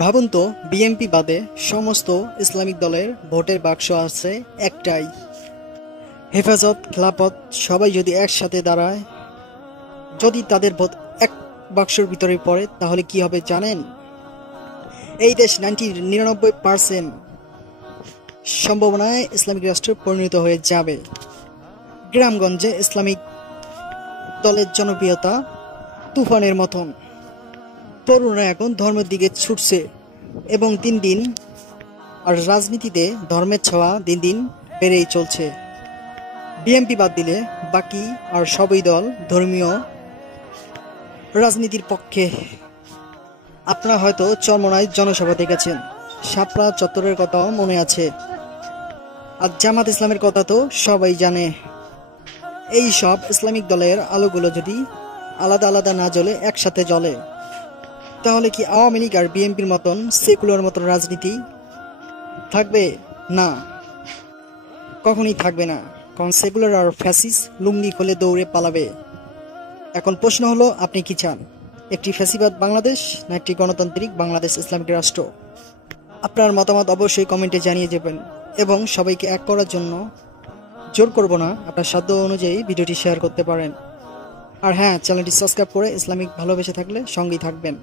ভাবুন তো, বিএনপি বাদে সমস্ত ইসলামিক দলের ভোটের বাক্স আছে একটাই। হেফাজত, খেলাফত সবাই যদি একসাথে দাঁড়ায়, যদি তাদের ভোট এক বাক্সের ভিতরে পড়ে, তাহলে কি হবে জানেন? এই দেশ 99% সম্ভাবনায় ইসলামিক রাষ্ট্রে পরিণত হয়ে যাবে। গ্রামগঞ্জে ইসলামিক দলের জনপ্রিয়তা তুফানের মতন। তরুণরা এখন ধর্মের দিকে ছুটছে এবং দিন দিন আর রাজনীতিতে ধর্মের ছোঁয়া দিন দিন বেড়েই চলছে। বিএনপি বাদ দিলে বাকি আর সবই দল ধর্মীয় রাজনীতির পক্ষে। আপনারা হয়তো চরমোনাই জনসভা দেখেছেন, শাপলা চত্বরের কথাও মনে আছে, আর জামাত ইসলামের কথা তো সবাই জানে। এই সব ইসলামিক দলের আলোগুলো যদি আলাদা আলাদা না জ্বলে একসাথে জ্বলে, তাহলে কি আওয়ামী লীগ আর বিএনপির মতন সেকুলার মতন রাজনীতি থাকবে? না, কখনই থাকবে না। কারণ সেকুলার আর ফ্যাসিস লুঙ্গি খুলে দৌড়ে পালাবে। এখন প্রশ্ন হলো, আপনি কি চান? একটি ফ্যাসিবাদ বাংলাদেশ না একটি গণতান্ত্রিক বাংলাদেশ ইসলামিক রাষ্ট্র? আপনার মতামত অবশ্যই কমেন্টে জানিয়ে যাবেন এবং সবাইকে এক করার জন্য জোর করব না, আপনার সাধ্য অনুযায়ী ভিডিওটি শেয়ার করতে পারেন। আর হ্যাঁ, চ্যানেলটি সাবস্ক্রাইব করে ইসলামিক ভালোবেসে থাকলে সঙ্গেই থাকবেন।